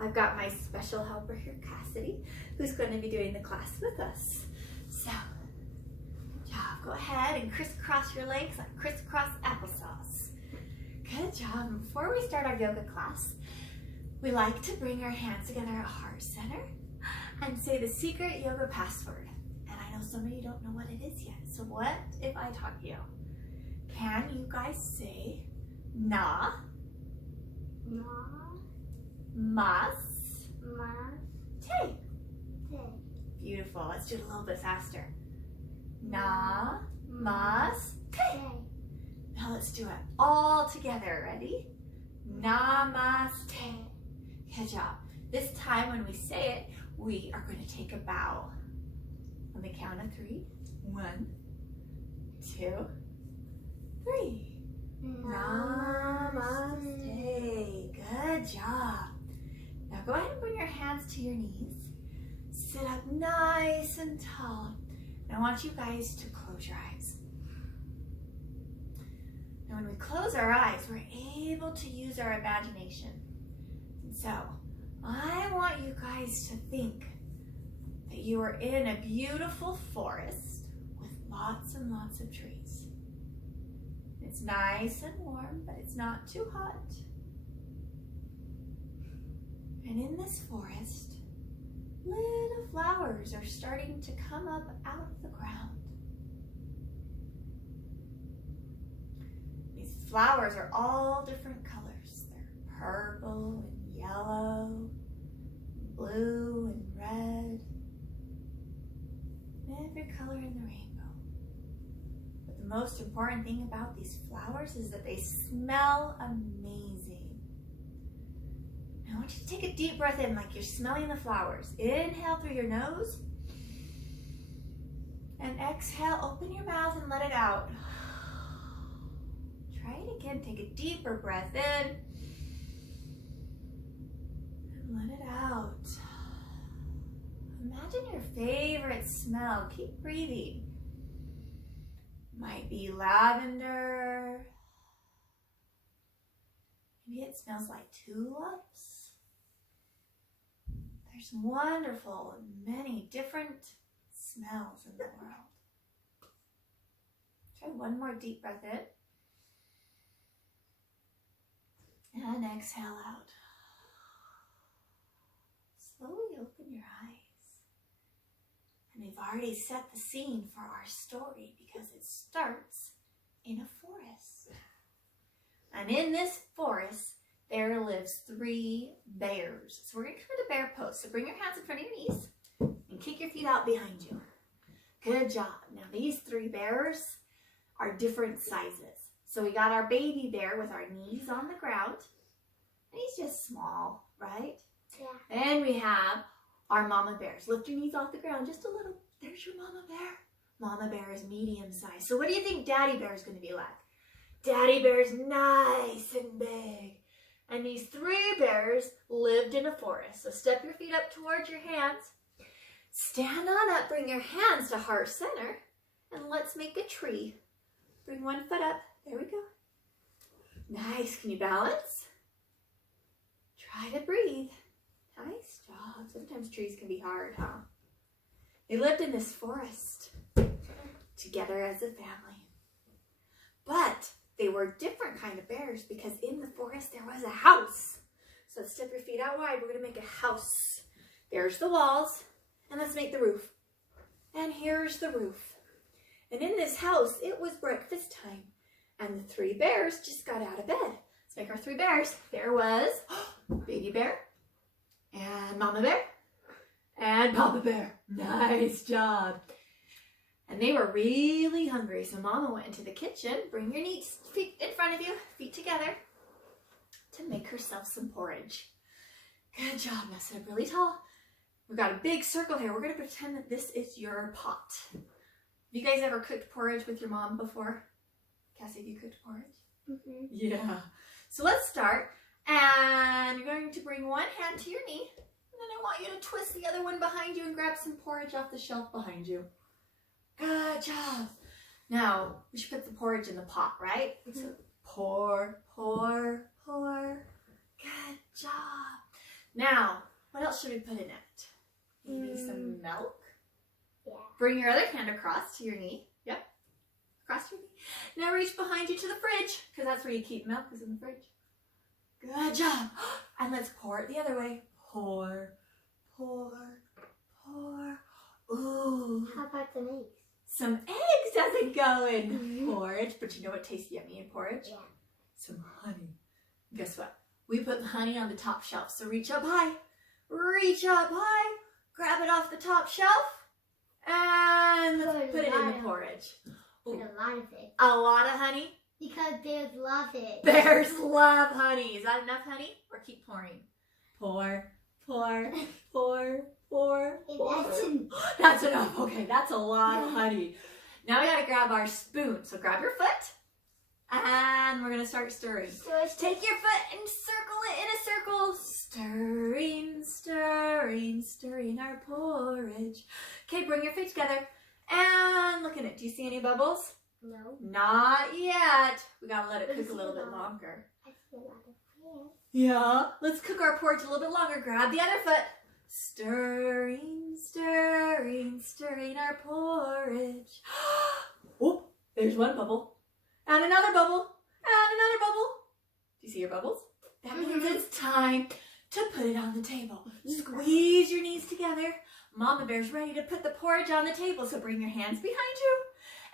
I've got my special helper here, Cassidy, who's going to be doing the class with us. So, good job. Go ahead and crisscross your legs like crisscross applesauce. Good job. Before we start our yoga class, we like to bring our hands together at heart center and say the secret yoga password. And I know some of you don't know what it is yet. So what if I taught you? Can you guys say na, mas, te? Beautiful. Let's do it a little bit faster. Na, mas, te. Now let's do it all together. Ready? Namaste. Good job. This time when we say it, we are going to take a bow. On the count of 3. 1, 2, 3. Namaste. Good job. Now go ahead and bring your hands to your knees. Sit up nice and tall. And I want you guys to close your eyes. Now when we close our eyes, we're able to use our imagination. And so I want you guys to think that you are in a beautiful forest with lots and lots of trees. It's nice and warm, but it's not too hot. And in this forest, little flowers are starting to come up out of the ground. These flowers are all different colors. They're purple and yellow, blue and red, and every color in the rainbow. But the most important thing about these flowers is that they smell amazing. Now I want you to take a deep breath in like you're smelling the flowers. Inhale through your nose. And exhale, open your mouth and let it out. Try it again. Take a deeper breath in. And let it out. Imagine your favorite smell. Keep breathing. Might be lavender. Maybe it smells like tulips. There's wonderful, many different smells in the world. Try one more deep breath in. And exhale out. Slowly open your eyes. And we've already set the scene for our story because it starts in a forest. And in this forest, there lives 3 bears. So we're going to come into bear pose. So bring your hands in front of your knees and kick your feet out behind you. Good job. Now these 3 bears are different sizes. So we got our baby bear with our knees on the ground. And he's just small, right? Yeah. And we have our mama bears. Lift your knees off the ground just a little. There's your mama bear. Mama bear is medium size. So what do you think daddy bear is going to be like? Daddy bear's nice and big. And these 3 bears lived in a forest. So step your feet up towards your hands. Stand on up, bring your hands to heart center, and let's make a tree. Bring one foot up. There we go. Nice. Can you balance? Try to breathe. Nice job. Sometimes trees can be hard, huh? They lived in this forest together as a family. But they were different kind of bears because in the forest there was a house. So let's step your feet out wide. We're going to make a house. There's the walls. And let's make the roof. And here's the roof. And in this house, it was breakfast time. And the 3 bears just got out of bed. Let's make our 3 bears. There was baby bear and mama bear and papa bear. Nice job. And they were really hungry, so Mama went into the kitchen. Bring your feet in front of you, feet together, to make herself some porridge. Good job. Now sit up really tall. We've got a big circle here. We're going to pretend that this is your pot. Have you guys ever cooked porridge with your mom before? Cassie, have you cooked porridge? Mm-hmm. Yeah. So let's start. And you're going to bring one hand to your knee. And then I want you to twist the other one behind you and grab some porridge off the shelf behind you. Good job. Now, we should put the porridge in the pot, right? Mm-hmm. So pour, pour, pour. Good job. Now, what else should we put in it? Maybe some milk? Yeah. Bring your other hand across to your knee. Yep. Across your knee. Now reach behind you to the fridge, because that's where you keep milk, is in the fridge. Good job. And let's pour it the other way. Pour, pour, pour. Ooh. How about some eggs? Some eggs doesn't go in porridge, but you know what tastes yummy in porridge? Yeah. Some honey. Guess what? We put the honey on the top shelf, so reach up high. Reach up high. Grab it off the top shelf. And let's put it in the porridge. Put a lot of it. A lot of honey? Because bears love it. Bears love honey. Is that enough honey? Or keep pouring? Pour, pour, pour, pour, pour. That's enough. Okay, that's a lot of honey. Now we gotta grab our spoon. So grab your foot. And we're gonna start stirring. Take your foot and circle it in a circle. Stirring, stirring, stirring our porridge. Okay, bring your feet together. And look at it. Do you see any bubbles? No. Not yet. We gotta let it cook a little bit longer. I see a lot of hair. Yeah. Let's cook our porridge a little bit longer. Grab the other foot. Stirring, stirring, stirring our porridge. Oh, there's one bubble. And another bubble. And another bubble. Do you see your bubbles? That means it's time to put it on the table. Squeeze your knees together. Mama Bear's ready to put the porridge on the table, so bring your hands behind you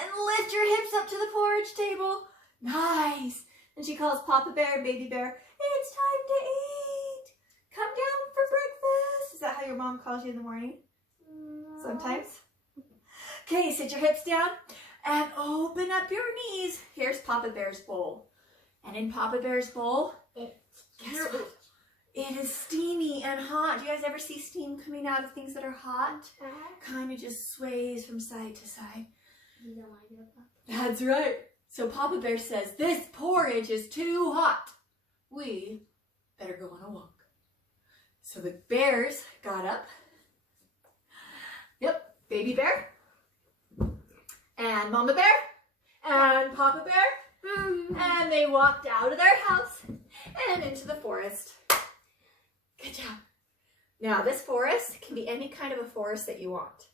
and lift your hips up to the porridge table. Nice. And she calls Papa Bear and Baby Bear, it's time to eat. Come down for breakfast. Is that how your mom calls you in the morning? No. Sometimes. Okay, sit your hips down and open up your knees. Here's Papa Bear's bowl. And in Papa Bear's bowl, guess what? It is steamy and hot. Do you guys ever see steam coming out of things that are hot? Kind of just sways from side to side. You don't want to go up. That's right. So Papa Bear says, this porridge is too hot. We better go on a walk. So the bears got up. Yep, Baby Bear. And Mama Bear. And Papa Bear. And they walked out of their house and into the forest. Good job. Now this forest can be any kind of a forest that you want.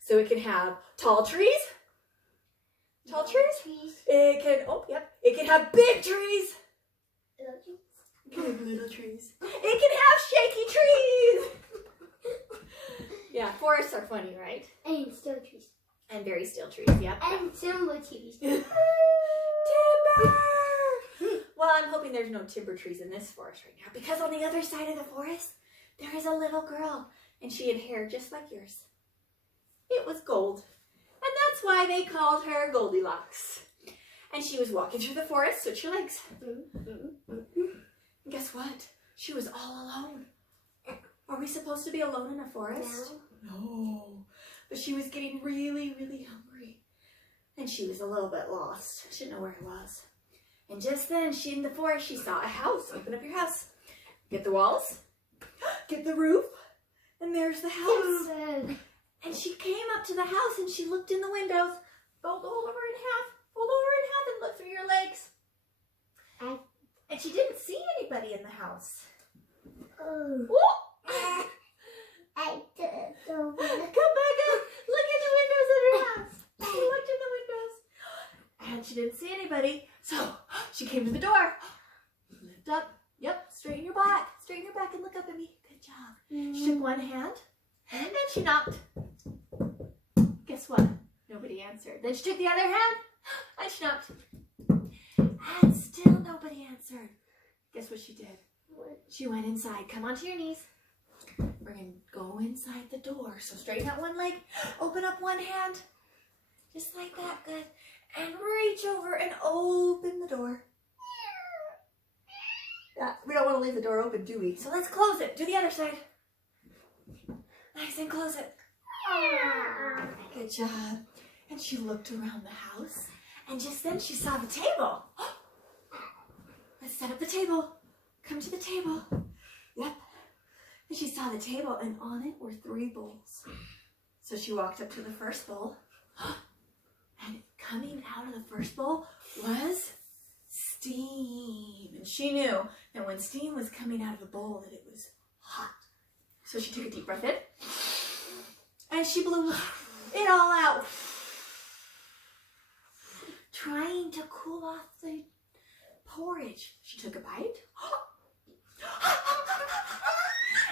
So it can have tall trees. Tall trees. It can, oh yep, it can have big trees. Little trees. It can have shaky trees. Yeah, forests are funny, right? And still trees. And very still trees, yep. And timber trees. Timber! Well, I'm hoping there's no timber trees in this forest right now, because on the other side of the forest, there is a little girl, and she had hair just like yours. It was gold, and that's why they called her Goldilocks. And she was walking through the forest, switch your legs. And guess what? She was all alone. Are we supposed to be alone in a forest? No. But she was getting really, really hungry. And she was a little bit lost. She didn't know where it was. And just then, in the forest, she saw a house. Open up your house. Get the walls. Get the roof. And there's the house. And she came up to the house and she looked in the windows. Fold over in half. Fold over in half and look through your legs. And she didn't see anybody in the house. I don't want to. Come back up. Look in the windows of her house. She looked in the windows. And she didn't see anybody. So she came to the door. Lift up. Yep. Straighten your back. Straighten your back and look up at me. Good job. She took one hand. And then she knocked. Guess what? Nobody answered. Then she took the other hand. And she knocked. And still nobody answered. Guess what she did? She went inside. Come onto your knees. We're going to go inside the door. So straighten out one leg. Open up one hand. Just like that. Good. And reach over and open the door. Yeah, we don't want to leave the door open, do we? So let's close it. Do the other side. Nice, and close it. Good job. And she looked around the house. And just then she saw the table. Let's set up the table. Come to the table. Yep. And she saw the table, and on it were 3 bowls. So she walked up to the first bowl. And coming out of the first bowl was steam. And she knew that when steam was coming out of a bowl that it was hot. So she took a deep breath in, and she blew it all out, trying to cool off the porridge. She took a bite, and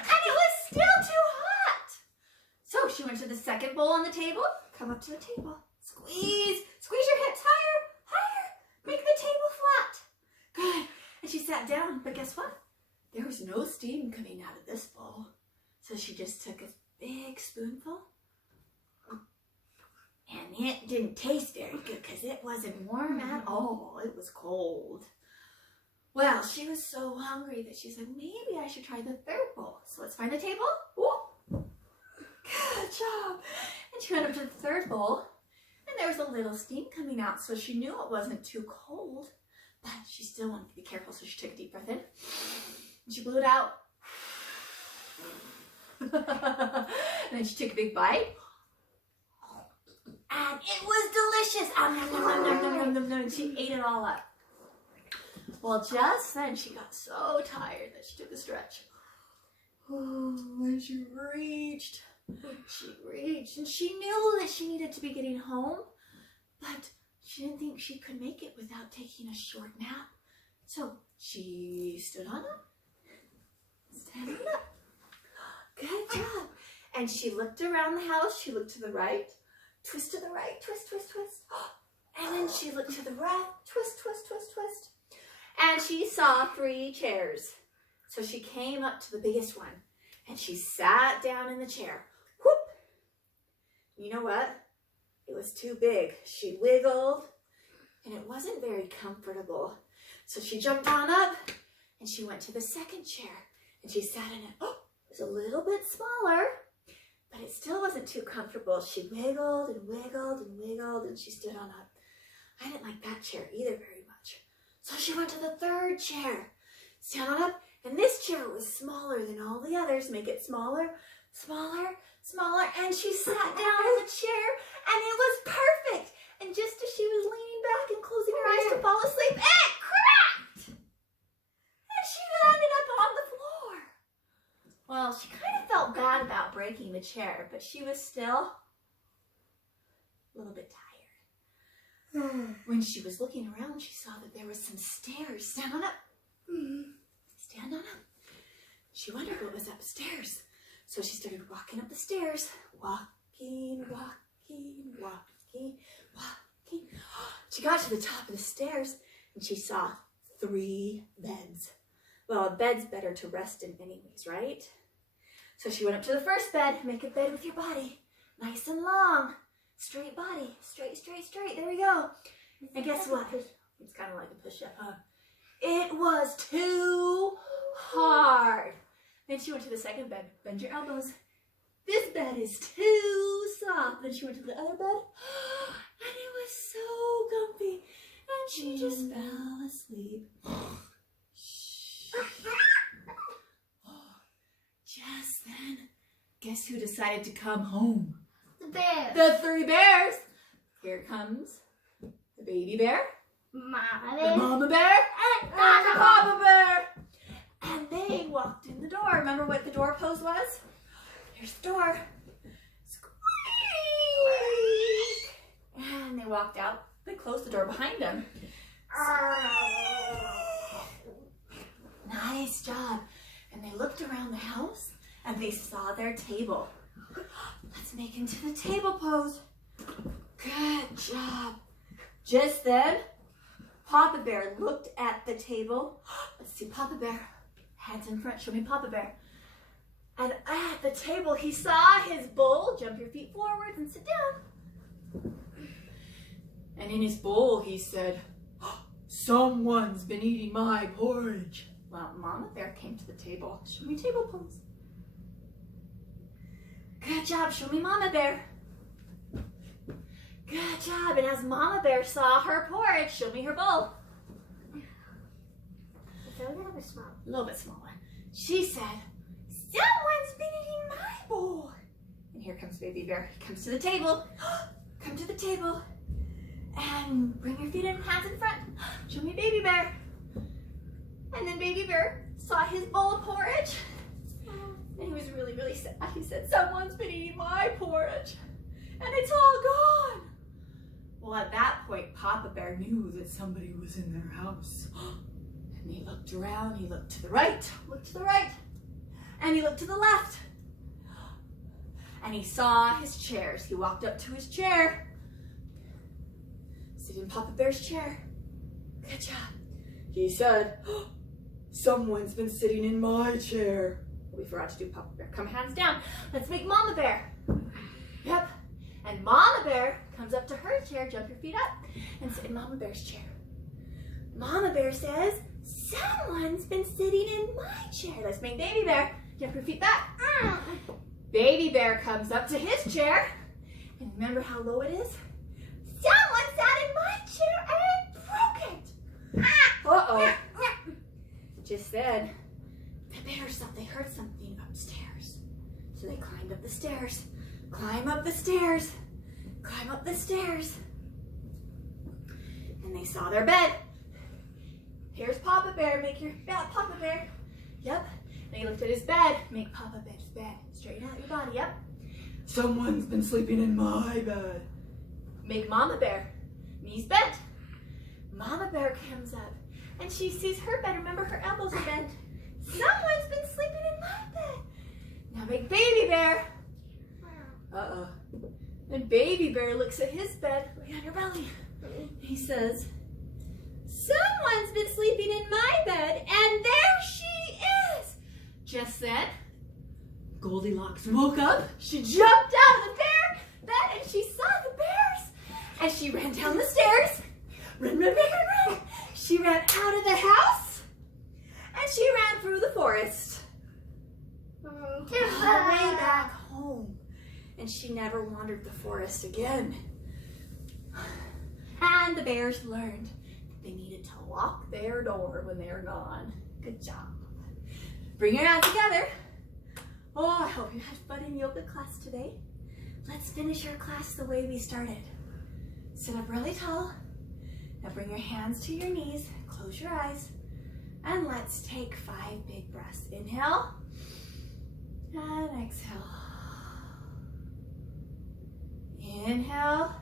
it was still too hot. So she went to the second bowl on the table, come up to the table, squeeze your hips higher, make the table flat. Good. And she sat down, but guess what? There was no steam coming out of this bowl. So she just took a big spoonful, and it didn't taste very good because it wasn't warm at all. It was cold. Well, she was so hungry that she said, maybe I should try the third bowl. So let's find the table. Ooh. Good job. And she went up to the third bowl, and there was a little steam coming out, so she knew it wasn't too cold, but she still wanted to be careful, so she took a deep breath in, and she blew it out. And then she took a big bite, and it was delicious. And she ate it all up. Well, just then she got so tired that she took a stretch. And she reached, and she knew that she needed to be getting home, but she didn't think she could make it without taking a short nap. So she stood on up, standing up. Good job. And she looked around the house. She looked to the right, twist to the right, twist, twist, twist. And then she looked to the right, twist, twist, twist, twist. And she saw 3 chairs. So she came up to the biggest one, and she sat down in the chair. Whoop! You know what? It was too big. She wiggled, and it wasn't very comfortable. So she jumped on up, and she went to the second chair, and she sat in it. Oh, it was a little bit smaller, but it still wasn't too comfortable. She wiggled and wiggled and wiggled, and she stood on up. I didn't like that chair either very much. So she went to the third chair, sat on up, and this chair was smaller than all the others. Make it smaller, smaller, smaller. And she sat down in the chair, and it was perfect. And just as she was leaning back and closing her eyes to fall asleep, it cracked! And she landed up on the floor. Well, she kind of felt bad about breaking the chair, but she was still a little bit tired. When she was looking around, she saw that there was some stairs. Stand on up. Stand on up. She wondered what was upstairs. So she started walking up the stairs. Walking, walking, walking, walking. She got to the top of the stairs, and she saw 3 beds. Well, a bed's better to rest in anyways, right? So she went up to the first bed. Make a bed with your body. Nice and long. Straight body. Straight, straight, straight. There we go. And guess what? It's kind of like a push-up, huh? It was too hard. Then she went to the second bed. Bend your elbows. This bed is too soft. Then she went to the other bed. And it was so comfy. And she just fell asleep. Just then, guess who decided to come home? The bear. The 3 bears. Here comes the baby bear, Mama the bear. mama bear, and the papa bear. And they walked in the door. Remember what the door pose was? Here's the door. Squeak! And they walked out. They closed the door behind them. Nice job. And they looked around the house, and they saw their table. Let's make into the table pose. Good job. Just then, Papa Bear looked at the table. Let's see, Papa Bear. Hands in front. Show me Papa Bear. And at the table, he saw his bowl. Jump your feet forwards and sit down. And in his bowl, he said, someone's been eating my porridge. Well, Mama Bear came to the table. Show me table pose. Good job. Show me Mama Bear. Good job. And as Mama Bear saw her porridge, show me her bowl. It's a little bit small. A little bit smaller. She said, someone's been eating my bowl. And here comes Baby Bear. He comes to the table. Come to the table. And bring your feet in, hands in front. Show me Baby Bear. And then Baby Bear saw his bowl of porridge. And he was really, really really sad. He said, someone's been eating my porridge and it's all gone. Well, at that point, Papa Bear knew that somebody was in their house. And he looked around, he looked to the right, and he looked to the left. And he saw his chairs. He walked up to his chair. Sit in Papa Bear's chair. Good job. He said, someone's been sitting in my chair. We forgot to do Papa Bear. Come hands down. Let's make Mama Bear. Yep. And Mama Bear comes up to her chair. Jump your feet up and sit in Mama Bear's chair. Mama Bear says, someone's been sitting in my chair. Let's make Baby Bear. Jump your feet back. Baby Bear comes up to his chair. And remember how low it is? Someone sat in my chair and broke it. Uh-oh. Just then, the bears thought they heard something upstairs. So they climbed up the stairs. Climb up the stairs. Climb up the stairs. And they saw their bed. Here's Papa Bear. Make your bed, Papa Bear. Yep. And he looked at his bed. Make Papa Bear's bed. Straighten out your body. Yep. Someone's been sleeping in my bed. Make Mama Bear. Knees bent. Mama Bear comes up and she sees her bed. Remember, her elbows are bent. Someone's been sleeping in my bed. Now make Baby Bear. Uh-oh. And Baby Bear looks at his bed. Lay on your belly. He says, someone's been sleeping in my bed, and there she is. Just then, Goldilocks woke up. She jumped out of the bear bed, and she saw the bears. And she ran down the stairs. Run, run, run, run, run. She ran out of the house, and she ran through the forest. All the way back home. And she never wandered the forest again. And the bears learned that they needed to lock their door when they were gone. Good job. Bring your hands together. Oh, I hope you had fun in yoga class today. Let's finish our class the way we started. Sit up really tall. Now bring your hands to your knees. Close your eyes. And let's take 5 big breaths. Inhale. And exhale. Inhale.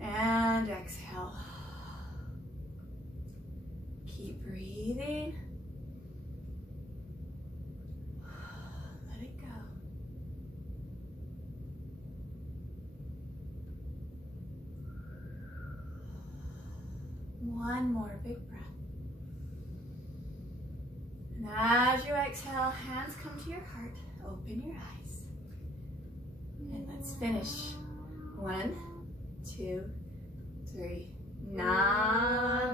And exhale. Keep breathing. Let it go. One more big breath. And as you exhale, hands come to your heart. Open your eyes. And let's finish. 1, 2, 3. Namaste.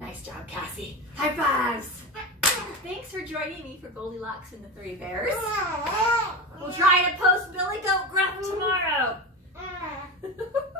Nice job, Cassie. High fives. Thanks for joining me for Goldilocks and the 3 Bears. We'll try to post Billy Goat Gruff tomorrow.